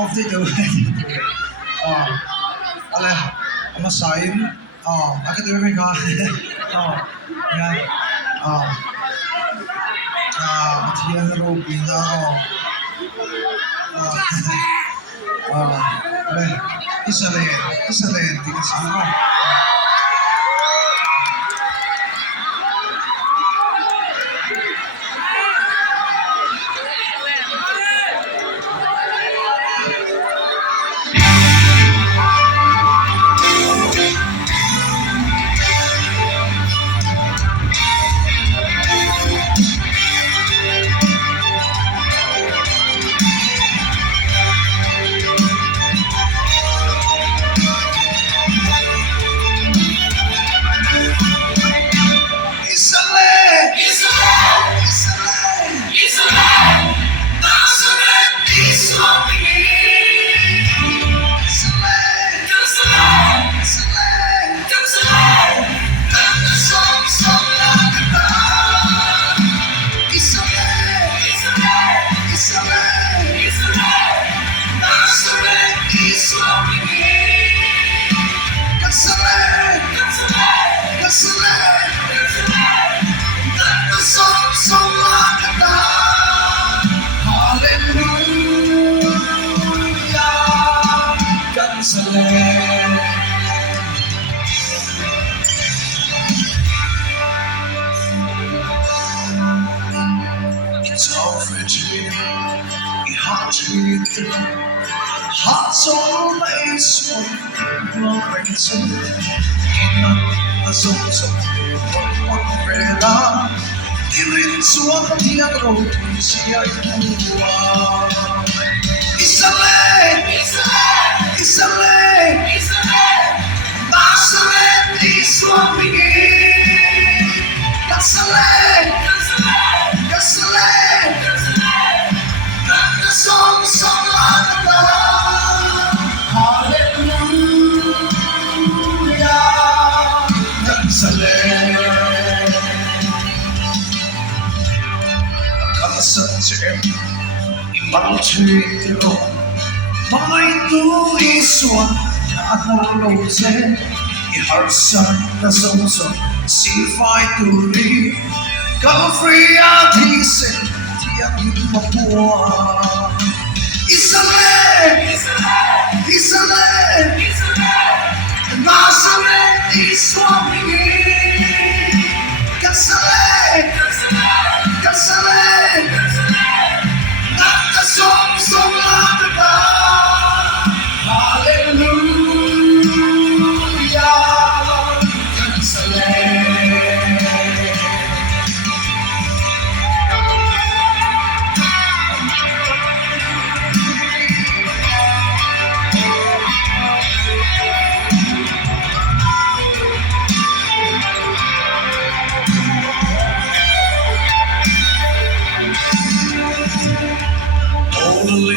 of the ala, masahin, academic ha, yan, matiyan na Robin, ala, isa rin, tingin siguro. It's all for you, heart's always one, the souls of one umbrella. Even so, the other road, see I it's a land, it's a land, that's a land, it's one begin. That's a land, that's a land, that's the song of the Lord. Hallelujah, that's a land. Kalasang Malchito, my intuition, Anolose, Iharsan, the Sonso, Silfai to read, Calfria, Tisen, Tiapua. It's a land, it's a land, the Nazareth is swamping in. That's a land, that's a land. The songs of the God. Hallelujah. Jerusalem.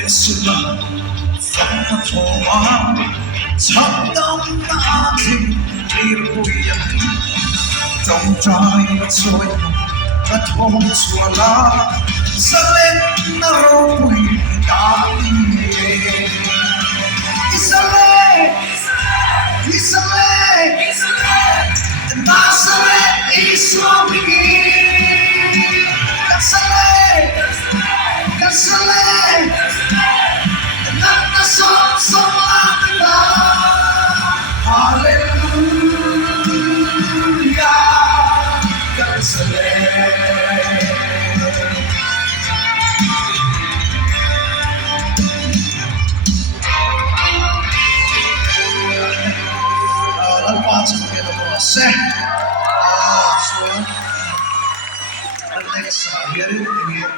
Sila from the Torah, Tandam Nati, Liruya, don't try but so at home to Allah, Salen Narowi, Israel, the Nazareth is swamping in. That's a land. Not the songs of the God. Hallelujah, that's a land. Let's get a little set. So, next, get it here.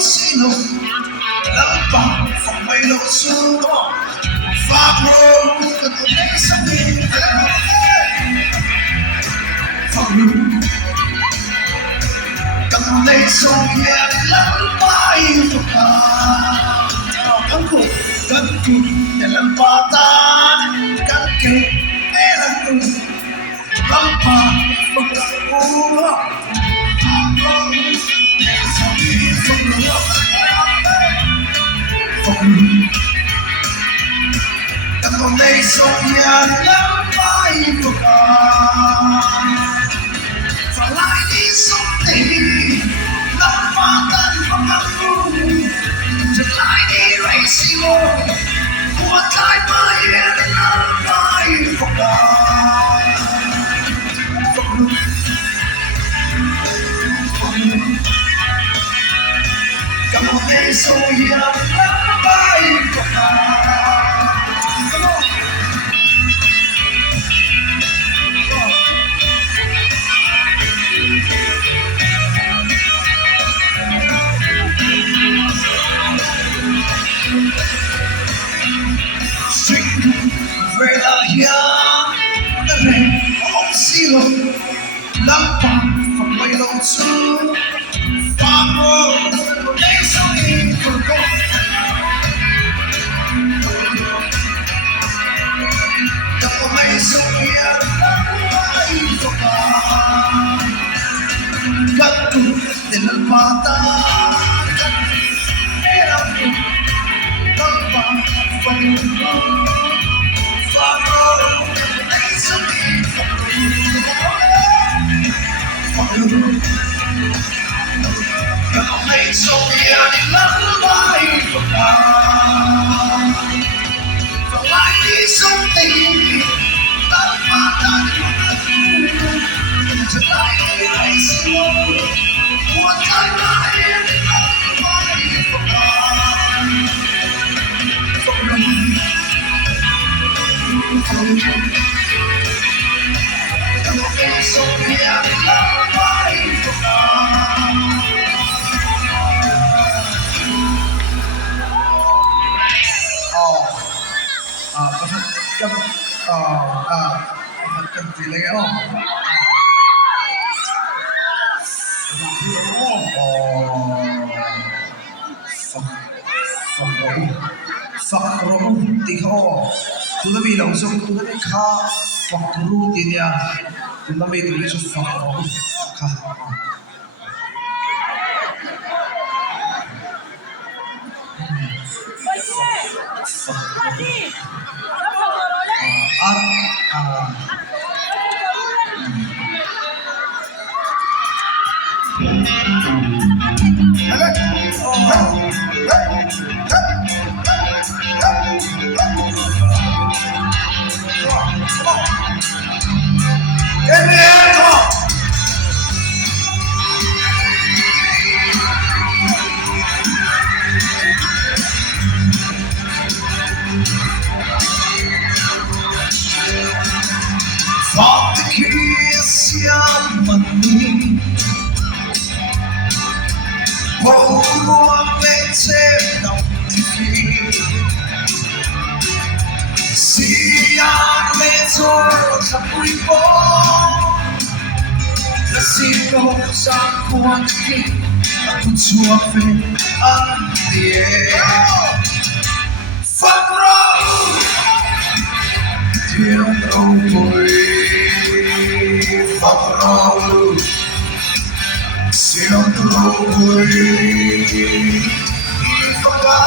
Sino, love bomb from Wales. cầm lấy sông nhẹ lắm bay phục hà cắn cụt để làm ba ta cắn kề để làm cùng lắm ba phục cầm lấy sông nhẹ lắm bay phục hà và lại đi sông tình lắm ba tan không lắmจะไล่ดีไรสิโอหัวใจไม่เห็นน้ำตาฟกากับเมโซยาน้ำตาฟกาเวลายามนั่นเองของสิโลลำพังฝันไว้ลงสู่ฟ้าโปรในสายฝนตกจะไม่สูญเสียไม่ตกกันตุเดินป่าตากันเมื่อเราลำพังฝันไม่ส่งยาในล้ำไปฝันฝันลายที่ส่งตีตั้งมาตั้งมันจะไล่ไล่สิวหัวใจไม่ในล้ำไปฝันไม่ส่งยาในล้ำไปฝันมันกันทีเลยอ๋อฝักรู้ที่เขาคุณไม่ลองส่งคุณไม่ข้าฝักรู้ที่เนี่ยคุณไม่ดูเลยสุดฝักรู้ค่ะsa kuwagi aku suape ang diye fakro dia boy fakro sia boy ifaka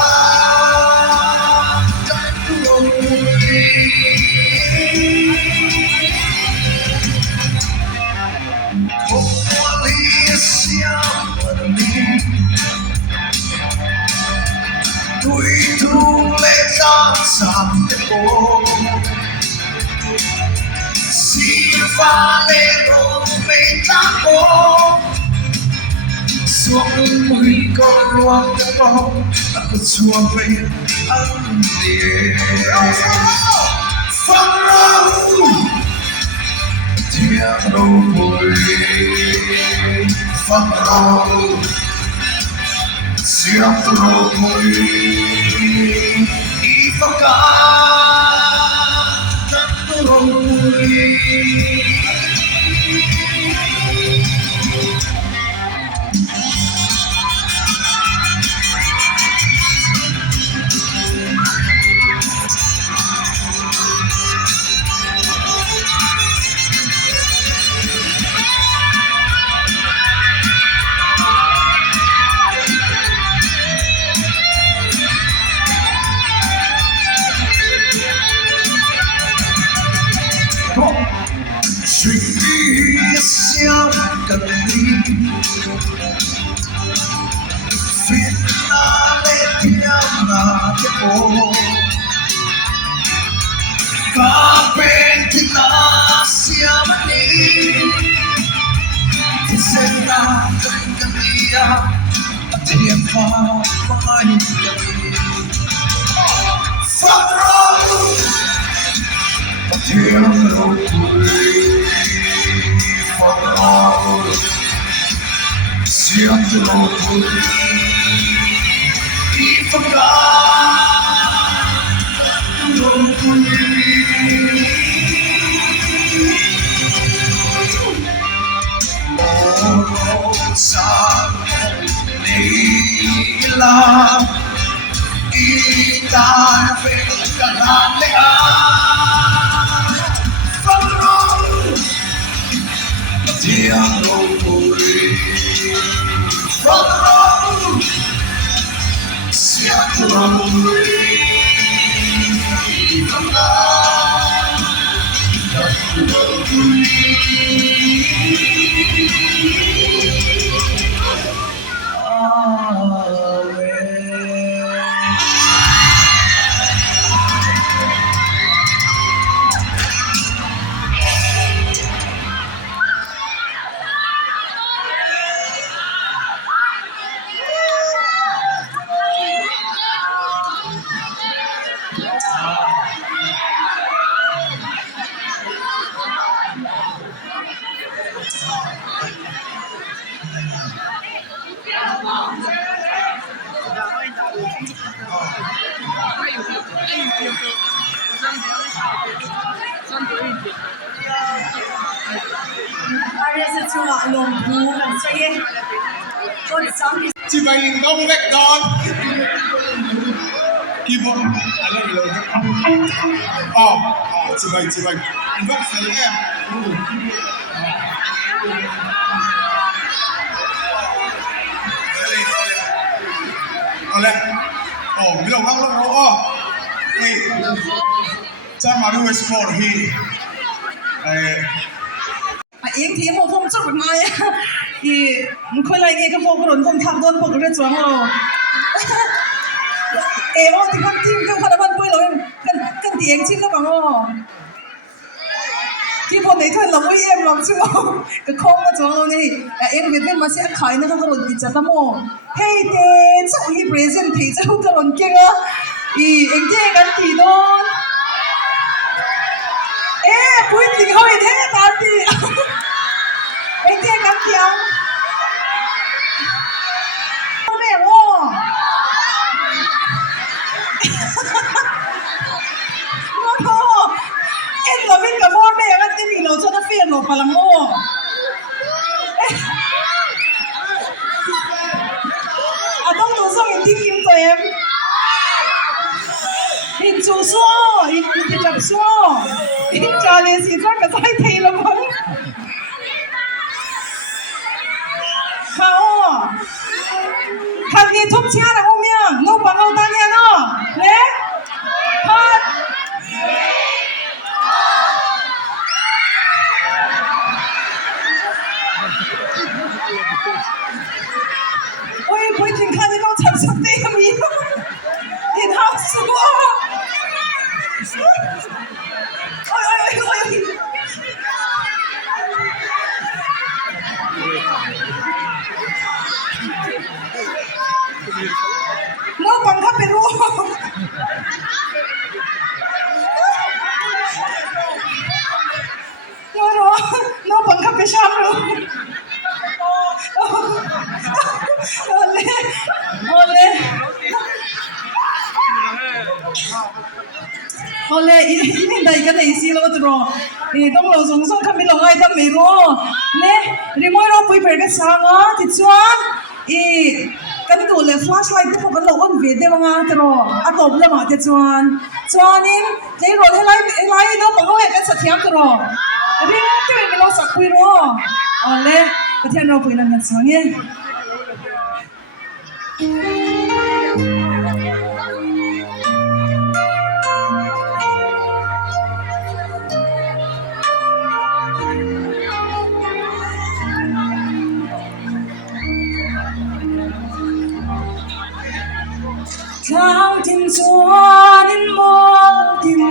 Tui tu le sang sang te po Si fa le ro me ta po Suang mui ko luang te po Aku suang pe ang die Fang rau Tia ro mui Fang rau Siap teroboi Ifaka Tak teroboi finale di amate po kapentita siamo lì ti sembra che mia ti è mai farò ti amo qui farò siamo qui ti farò sa nila kita pagkakalalaan Panginoon Diyan mo puri Panginoon siya ko puri Chị mày nhìn đông vẹt đón Kim bộ Anh là lời chị mày Anh vắt sẽ lấy em Oleh Oh, bilang lang lang oh Hey Cha mà đưa sport hi Yến thì một phong chụp ngay thì khơi lại nghe cái phong rồi phong tháp đôn phong cái chuông rồi em thì con chim cái con đàn quay rồi cần tiếng chim nó bằng ô khi phong đấy thôi là mỗi em làm chứ không cái không cái chuông rồi này em biết bên mà sẽ khai nó cái rồi thì chắc lắm ô hey thế cháu hi present thì cháu cái rồi kia thì em kia cái gì đó cuối tình hơi thế ta thì em kia cái tiếng mẹ ô ô em là bên cả bố mẹ cái tên gì nó cho nó phiền nó phải làm ôต้องดูส่งอินที่ยิ้มตัวเองอินจูซัวอินที่จับซัวอินจาเลสีจ้ากับไส้ทีละมั้งเขาคันนี้ทุบเชียร์นะอุ้มยังลูกบังเอาตาเนี่ยเนาะเล็กพัดโอ้ยคุยถึงขั้นที่ต้องจับสติมีนี่ท้าสู้โอ้ยน้องบังคับไปรู้น้องบังคับไปชอบรู้Oleh ini dah ikan isi lo tu ro, dong lo song kami lo ngai tam mero, le remote ro pui pergi sana, tijuan, kan tu le flashlight tu kan lo on vede manga tu ro, atau belum mah tijuan, tijuanin, le ro helai no pengawe kan setiap tu ro, ring tu yang lo sakui ro, oleh ketian ro pui langan sange. tin chuan in mol tin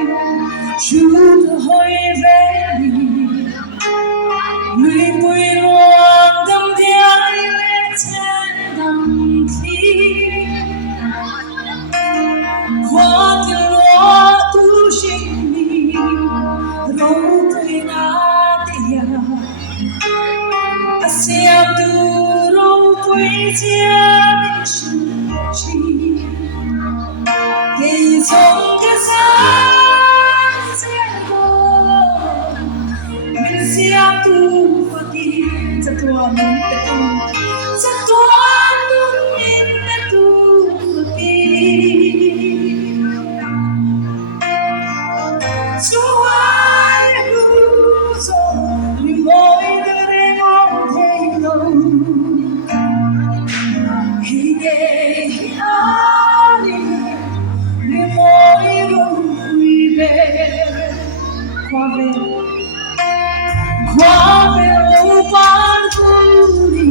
shoot hoi ve lui pui luang dam diai le chen dam thi qua tin lo tu shin ni ro pui na tia asiam tu ro pui chia min shu chi给从个山间过，明香都不给，这多浓的都，这多浓密的都不给。主爱路中，你爱的人我陪同，一给爱你。Quave o parcuri,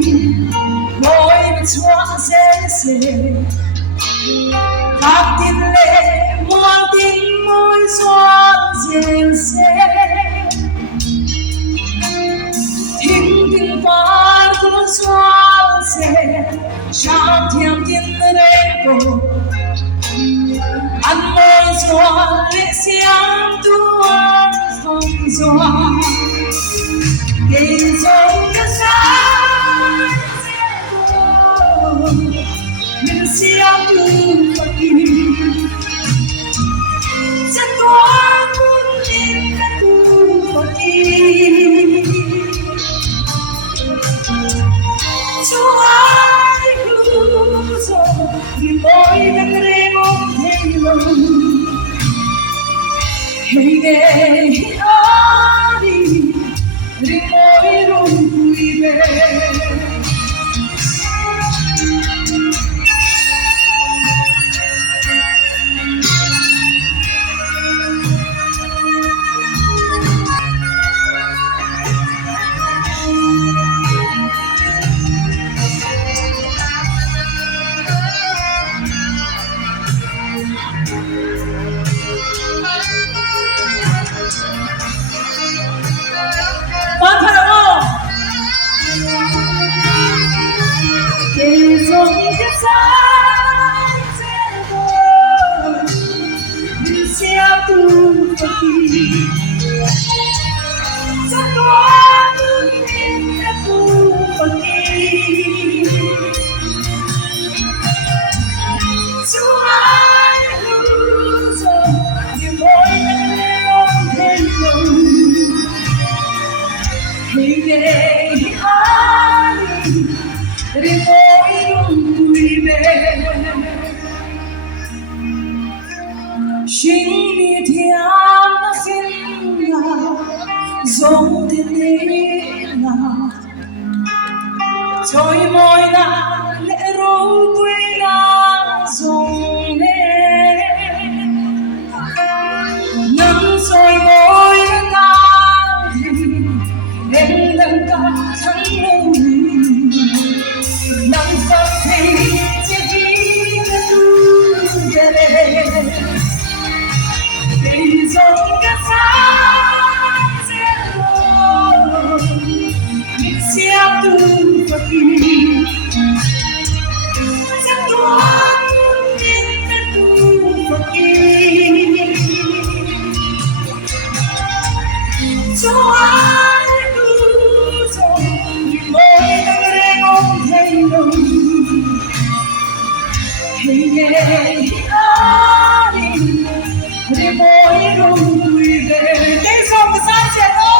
noi mi tua sense, captile, molti moi suon sense, ting ting parcuri suon se, shantiam tin repo. Anh môi gió lệ xiang tuôn phong gió để dấu cái sáng mình xiang tuôn phong sẽ toan buồn nhìn cái tuôn phong Chúa ai cứu rồi vì mỗi đấng rê mong thấy lòng hãy nghe đi vì mỗi rung vui về Bạn phải không? Để dùng cái sáng sẽ vô Mình sẽ tu và khi Chắc có từng nhìn đã tu và khi Chúa ai cứu rồi Như mỗi ngày ôm thêm lòng Hãy để ai để mỗi vui về Chính vì thiên đã phiên là giống thế là Trôi môi là lẽ rối quê là giống lên Nắng rồi môi ta em đang cảm thấy lâu nắng sắp thấy chỉ khi ta tu về để dòng cả sáng sẽ rồi mình sẽ tu và khi sẽ toan mình sẽ tu và khi Chúa ai cứu rồi mỗi đấng rê ôm thấy lòng hãy nghe đi để mỗi rung vui về đây xong cái sáng trẻ đó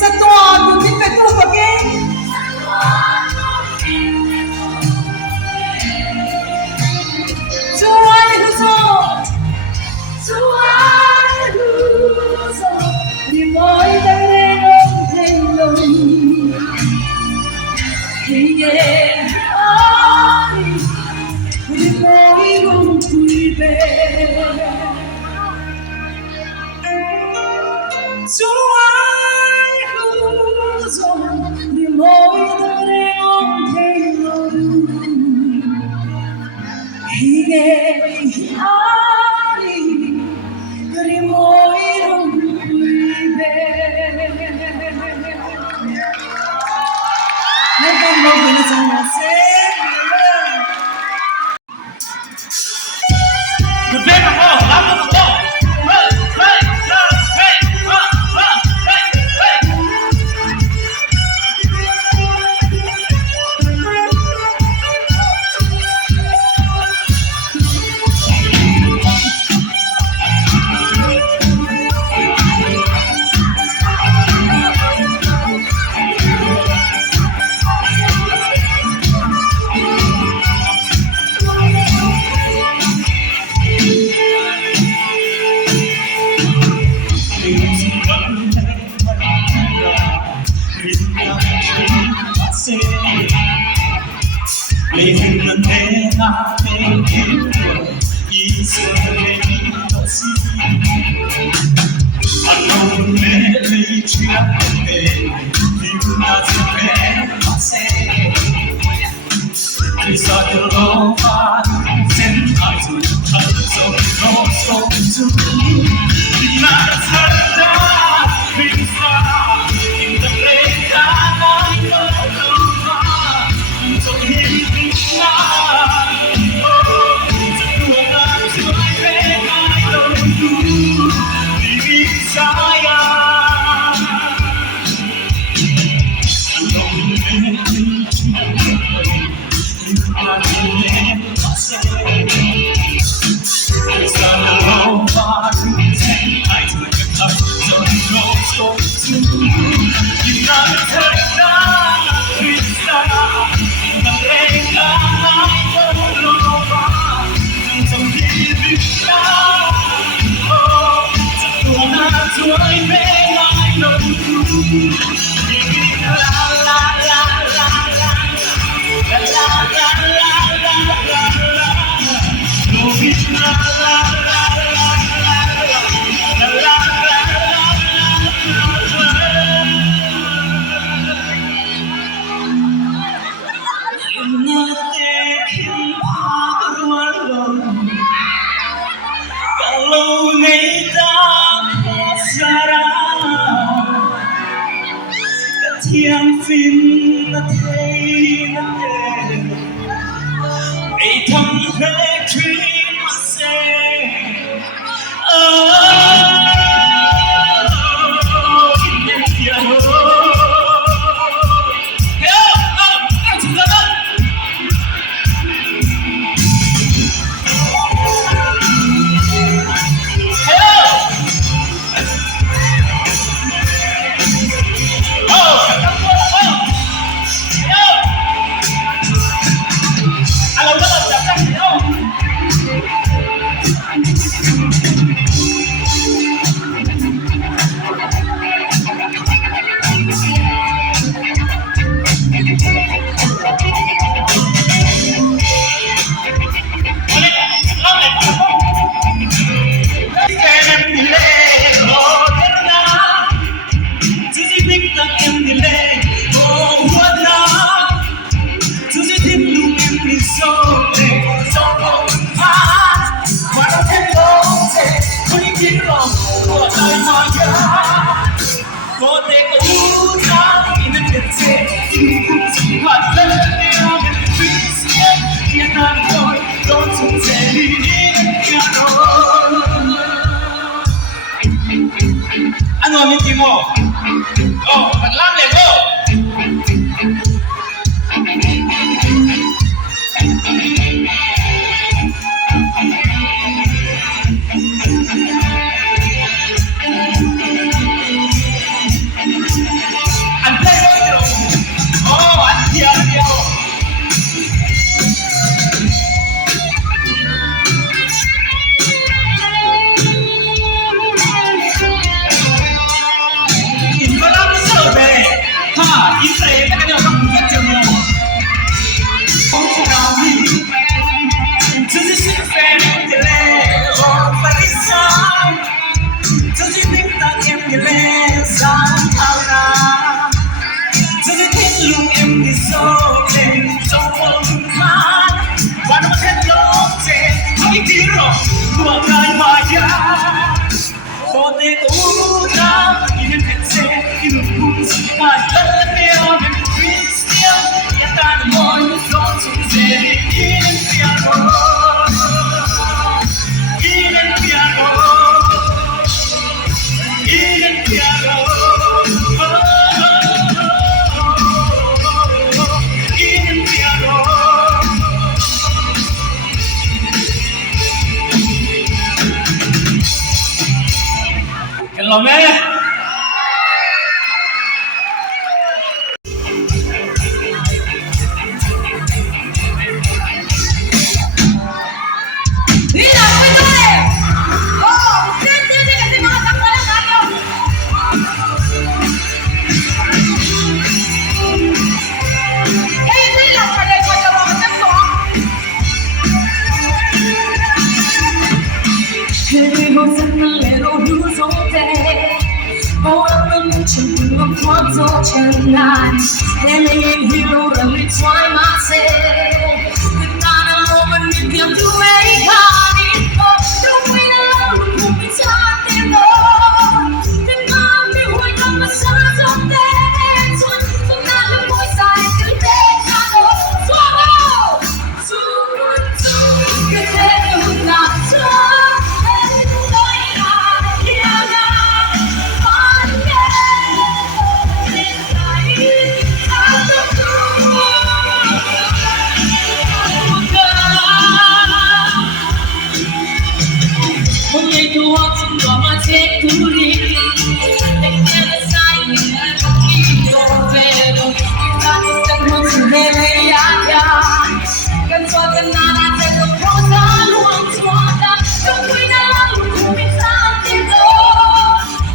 rất toàn được những cái tu và kia Chúa ai cứu rồi Chúa ai cứu rồi vì mỗi đấng rê ôm thấy lòng hãy nghe ai con lo que no somos The band of all, I'm on the wall. Hey, hey, hey, hey, Living the day I think is I know maybe you not I say it's like a long heart and I do so to you not turn down in the place I know so here we Kalau kita sarang Tiang fin na thay na Ai thầm phê truy mà xe Ano ang hindi mo? Oh, maglam lego! Ang lego ito! Oh, ang diya! Christian 老妹。你俩会对哦，今天这个地方咱们来拿掉。哎，你俩快点快点，我们先走。그리고 생각내로 후손대 오랜만 뭉친 불만 퍼져 전날 헤매인 히로를 retry myself 그나는 몸은 느껴 두 way 가리고 또 고민 찾대로 내 마음이 홀가면 사라졌대 나는 뭘 쌓일 때가도 숨을 그대로 나서 오늘도 어떤 것만 새꾸리 내게는 쌓이는 기록대로 일단 무슨 내내야야 간소한 나라 대도 보다 원투하다 정부이나 고민 상태도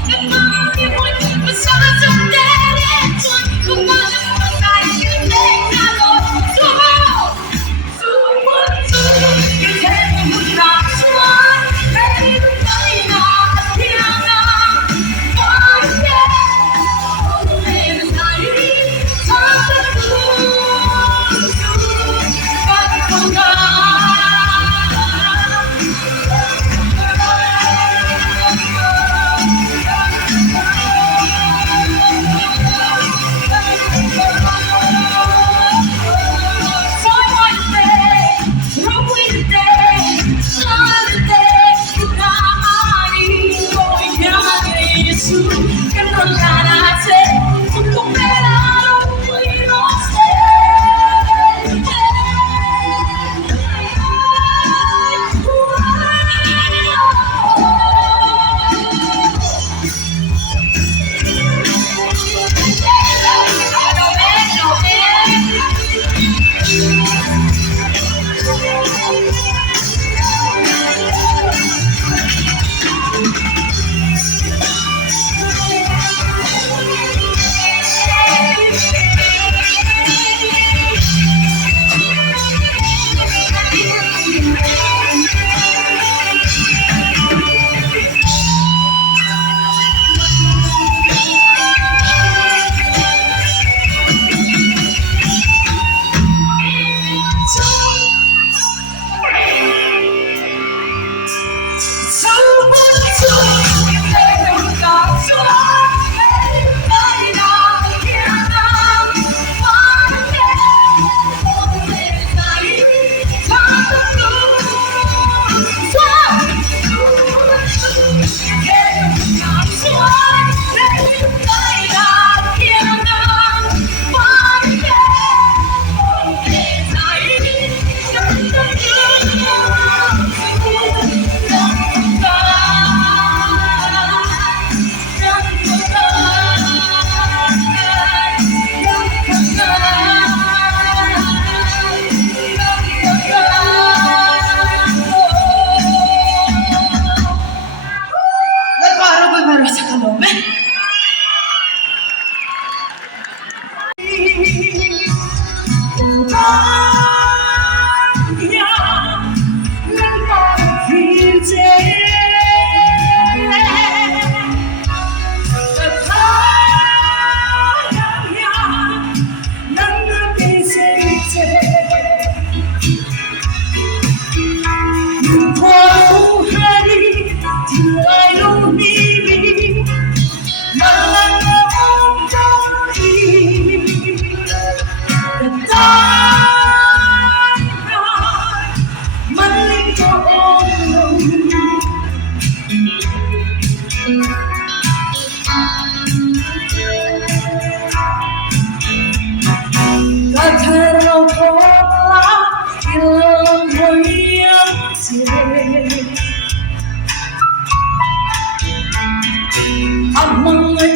내 마음이 홀가면 사라졌네 그만은 못 쌓이는 내가도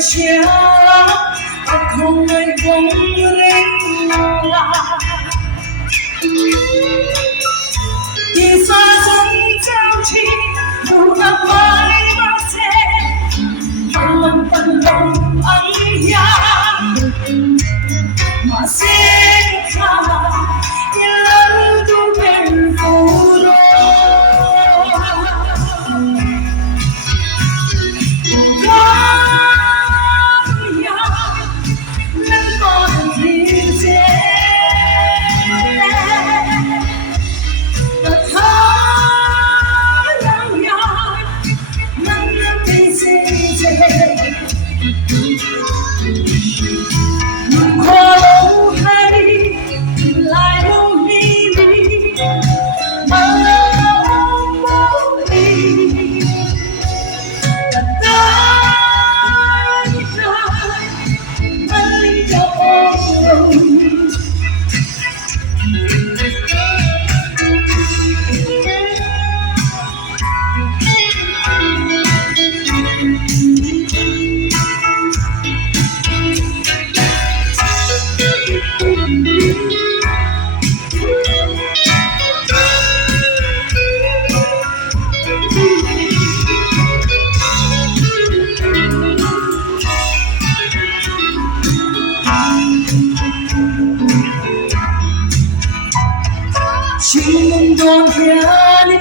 chia ta không ai bóng lên là đi xa dần giao chi đủ gặp mãi bao thế bằng lòng phần lòng anh ya mà sẽ ra như lần tu bên phố Chim đón piani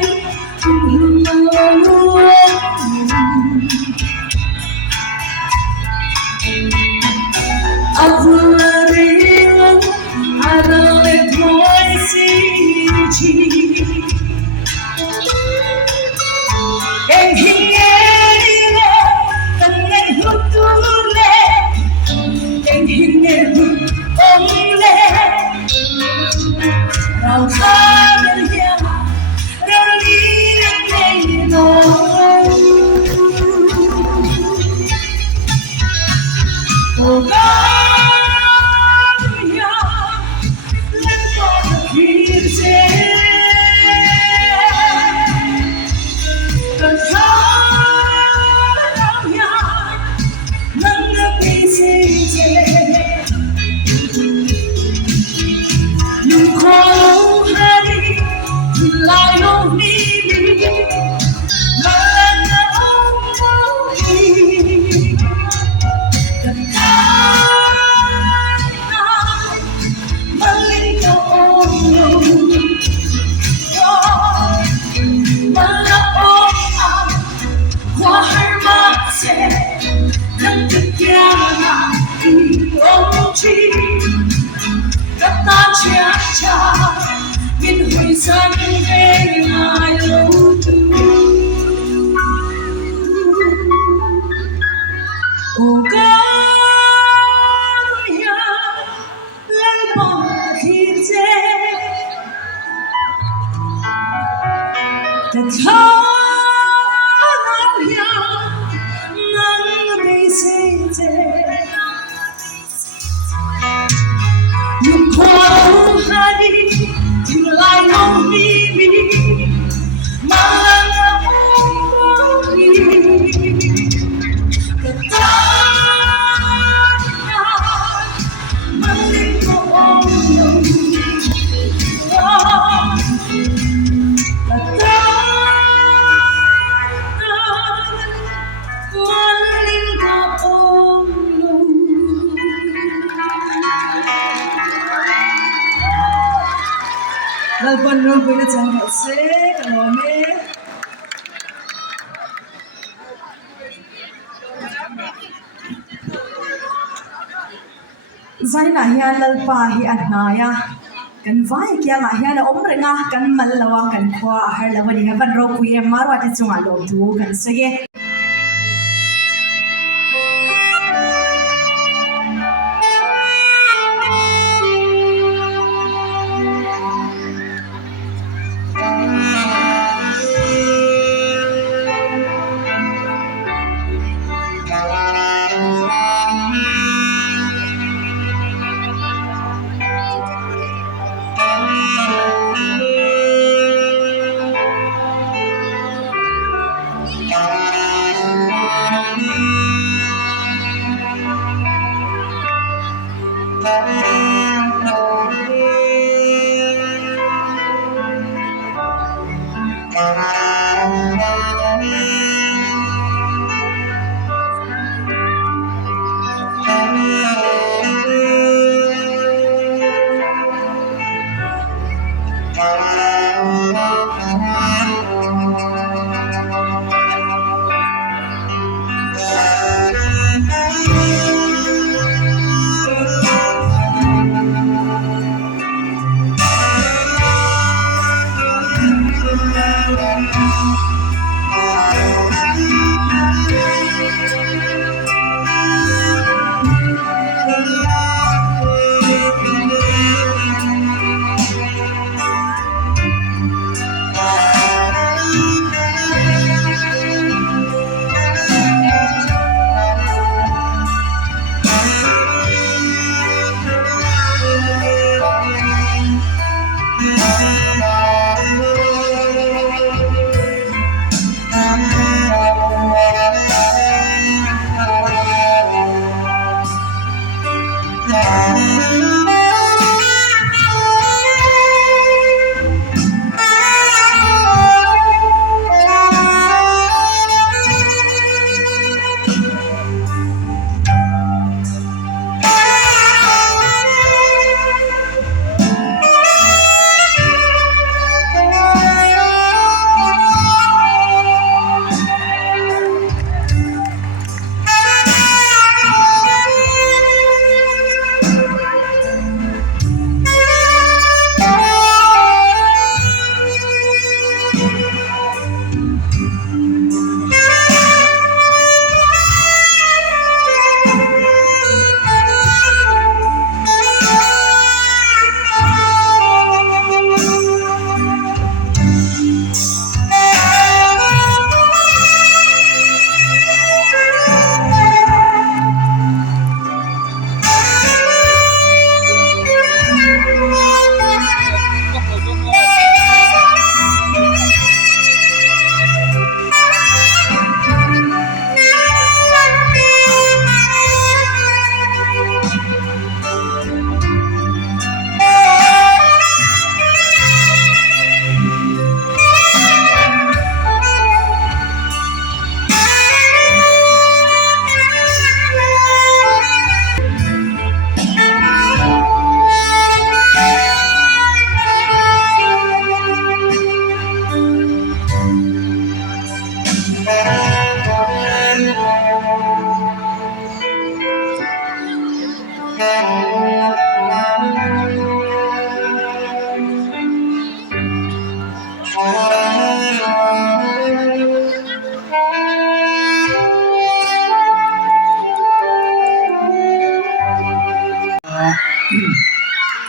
Avularilo Arale tuoi sigi En hingerilo Tangen hutule En hingeru omle Rau kamerya Rolina keino Oh God, let's go to Jesus. The time, none of these things. You call honey, you lie on me. Ta chia cha bên hồi gian về ngài lâu tu ô ca ya lên bỏ thiên dê ta tha nào ya nang đi xây dê you call honey till I know me malanga me the time malingo oh the time malingo oh Lalpan rong pwede chang kasi, kalome. Zai na hiyan lalpa hi adnaya. Kan vai kya nga hiyan na omre nga kan malawa kan kwa ahar lawa ni haban rong pwede marwa ti chunga lo tu kan sige.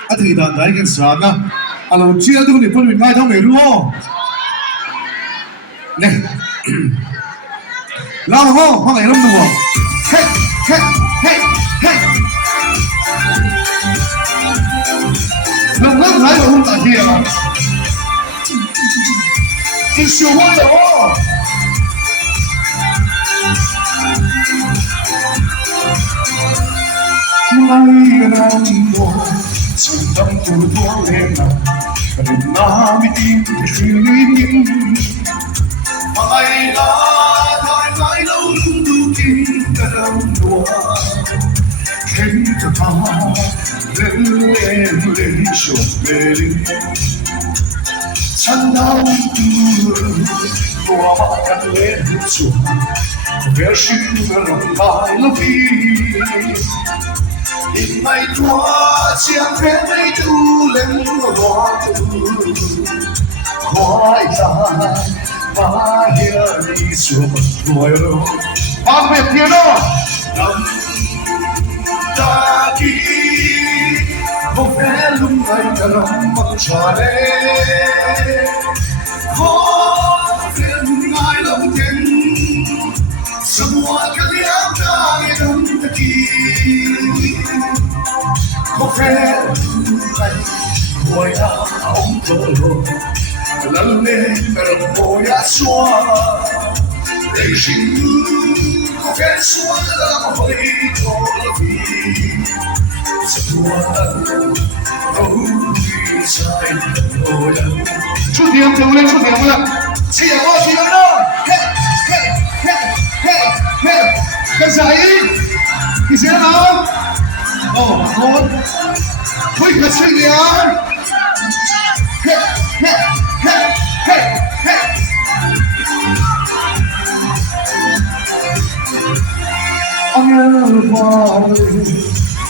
阿提蛋蛋跟啥呢？阿老知道这个日本人爱他没路哦。来，拉了吼，放来那么多，嘿，嘿，嘿，嘿，能来我们打铁啊！你说我的哦。来个南多，承担不多脸啊，那米的水灵。来啦，太来路路听得我，听着他人脸脸说美丽，看到我把他脸说，别是来了比。因为多将人类都能我快来把眼里说我哟，把别别了，让大地我飞龙来的让梦传嘞，我飞来了天，什么个了大也能得起。我飞来，我要红头罗，冷脸的我要说，内心我该说的回头了比，出点怎么了？出点不了？吃点我吃点了，嘿嘿嘿嘿嘿，跟谁？你谁啊？哦，我会个吃点，嘿嘿嘿嘿嘿。anh hoa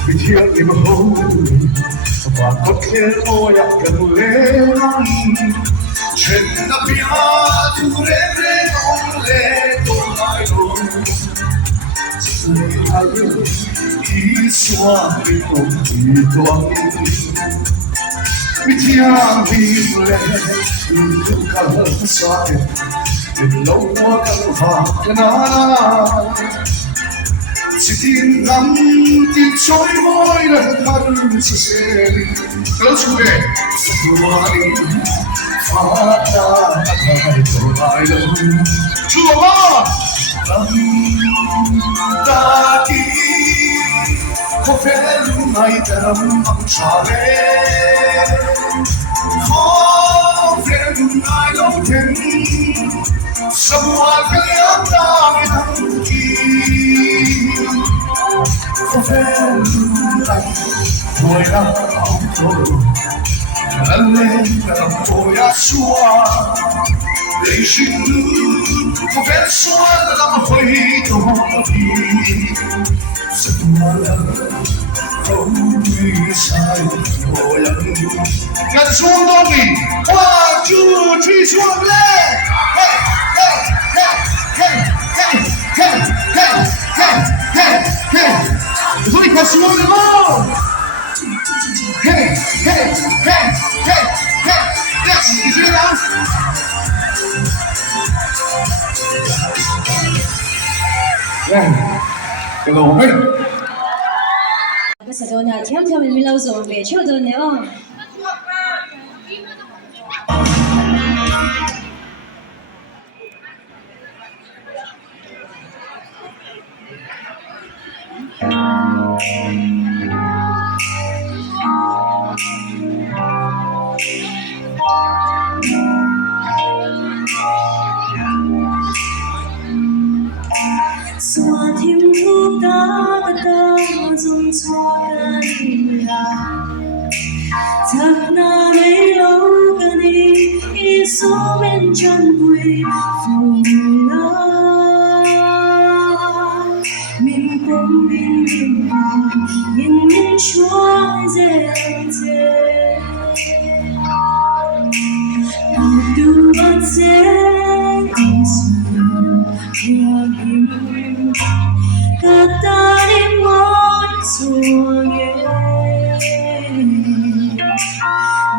vì thiên niềm hôn và có thể ôi ạ cần lên chuyện đã bia thu lên lên ông lên tôi lại rồi người ai khi xóa đi không chỉ toàn vì thiên vì lên những cả xóa đến lâu quá cần phạt cái nào chỉ tin lắm tin trôi môi là thân sự sẽ cỡ chủ đề sắp đi phát ra hai tổ hai lâu chùa ba tâm ta đi có vẻ lúc này ta đắm bằng trà lên có vẻ lúc này lâu thêm semua kelihatan hitam Voy a auto Alenta voy a suar Deixe-me conversar Não foi tão Se tu malhar Onde sai olhando Cada som nome 1, 2, 3, 1, play Hey, hey, hey, hey, hey, hey, hey, hey, hey, hey 소리 같이 모으는 거! Hey, hey, hey, hey, hey, yes, 이제 나. 네, 그래도 오늘. 그래서 저는 템템을 밀어서 오면 쳐도네요. xóa thêm thuốc ta dùng cho cái thật na mấy lâu cái đi số bên chân quỳ phù la mình cũng mình nhìn nhìn chúa dễ dễ tu bắt dễ Katarin mo suage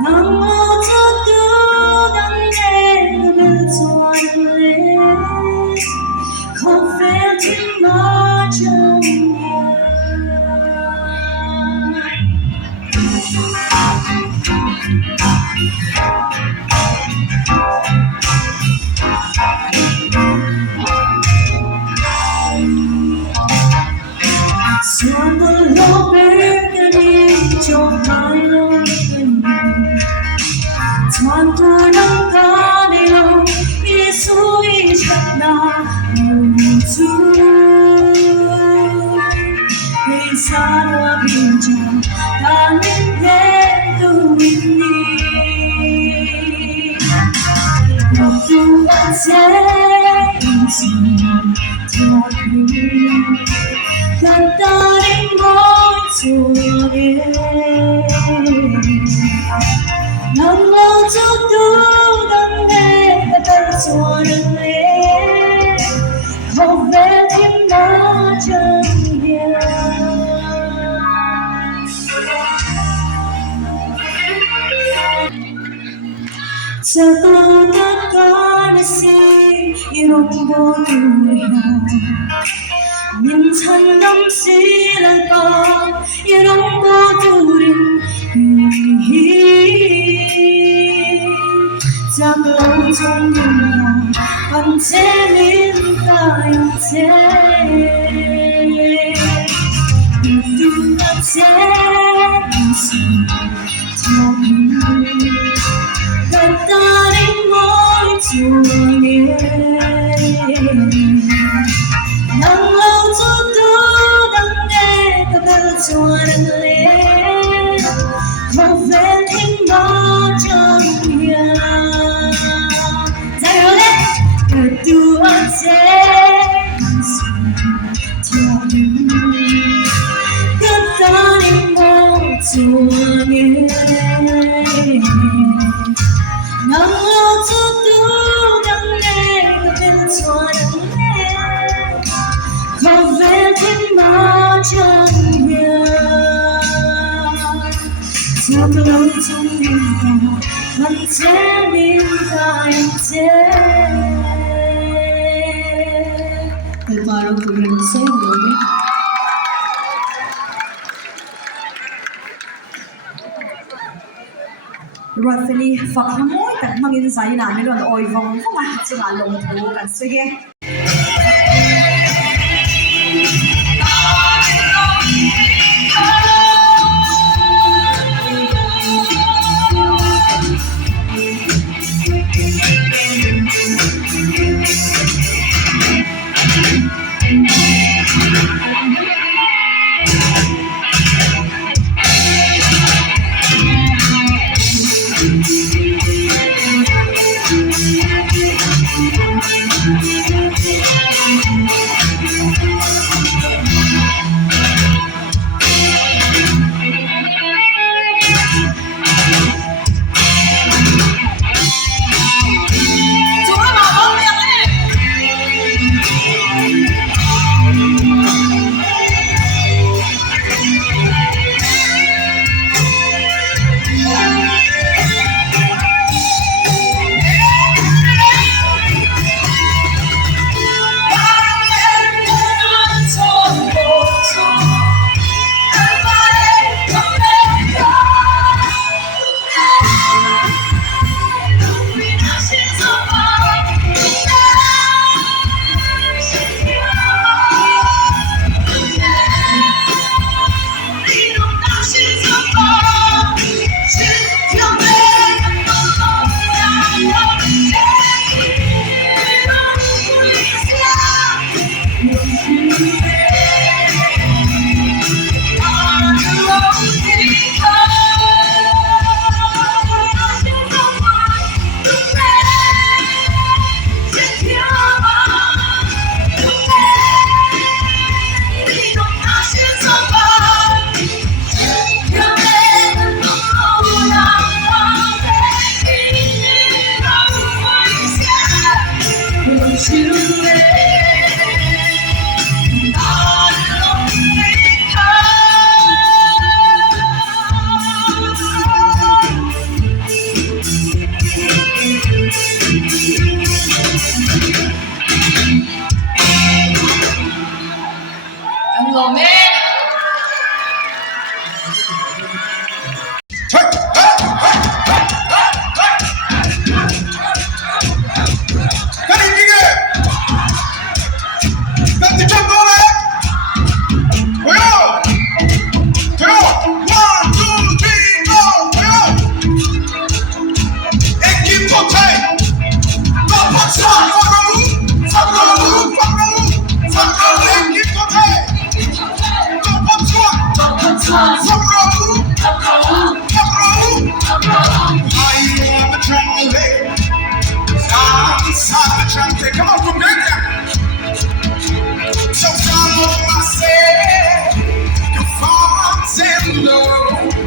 Nang matutudan level tuanle Confetti majanya Sono l'opercani cho hai l'opercani Tanto non canino I sui chatna tu Pensano a vincere Dall'intento quindi Non tu sei insieme Cantare in mozione Non molto tu da me per suonare Come ti immagini Se tu t'accorsi in un po' nhìn thân năm xí lại có yêu đông vô turin giang lâu trong những còn chế liên tai chế tu ta chế 是跳舞，跟大你爱做嘢，能留住都等嘅個不做能力，我非聽我講呀，再有咧，個杜阿姐是跳舞。做嘢，能留住都等你個變做能力，可非聽我講呀，這個路中明白，很堅明白嘅。佢話我個人聲有咩？รถไฟนี้ฝักขโมยแต่มากินสายนานในรถออยฟงเข้ามาจะมาลงทุนกันสิเกCome on, from there. So come on, I say, your farms and low.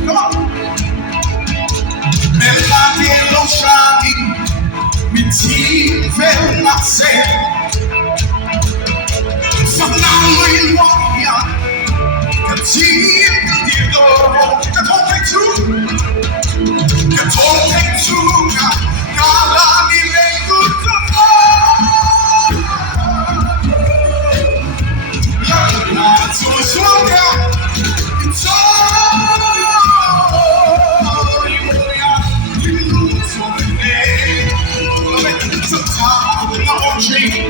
Come on. Nella dello shagi, mi ti per la se. Fanno in voglia, che ti dico, che tocca giù, che tocca giù, calami le tutto. Tree.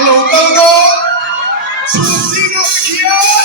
Hello, Belgon. Choosing up here.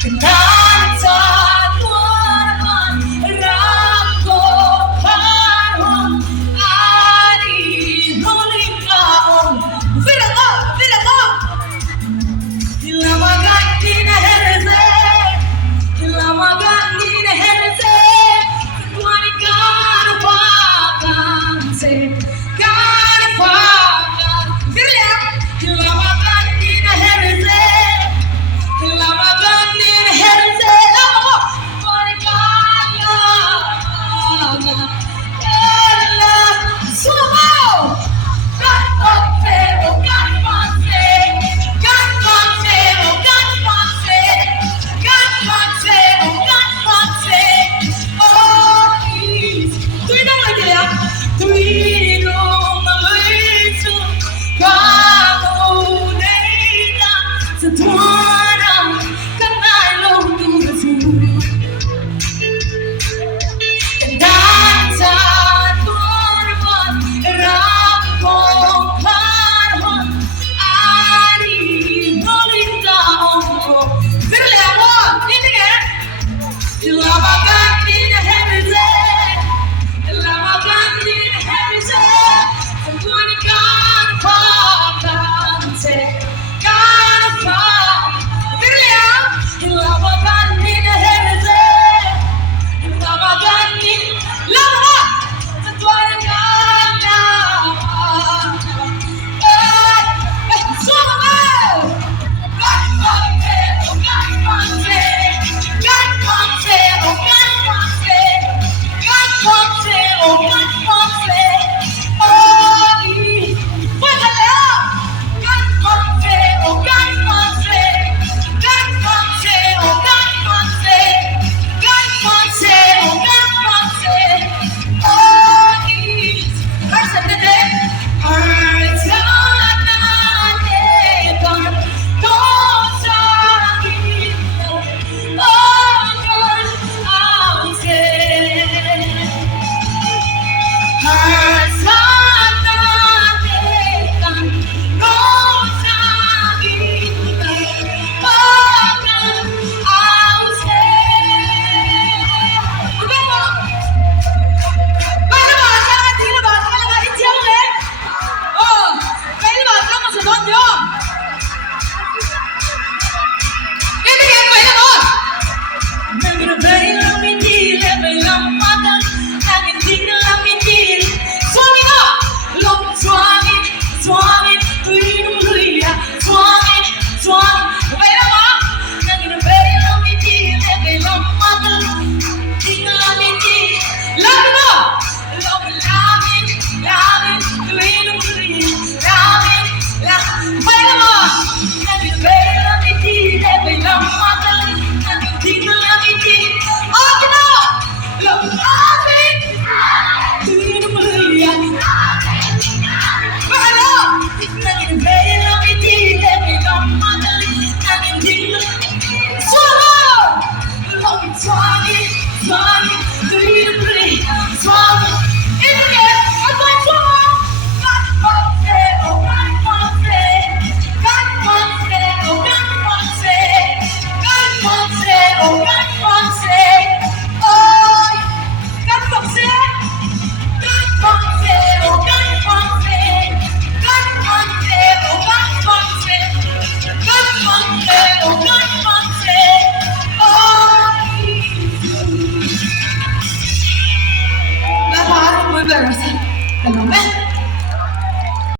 Kantatuan rako parhon ari nolikaon Vira Ilamagandina herze Ilamagandina herze Tuani Ganapakance Ganapakan Vira Ilamagandina herze Ilamagandina herze Tuani Ganapakance Ella Sumo Tuan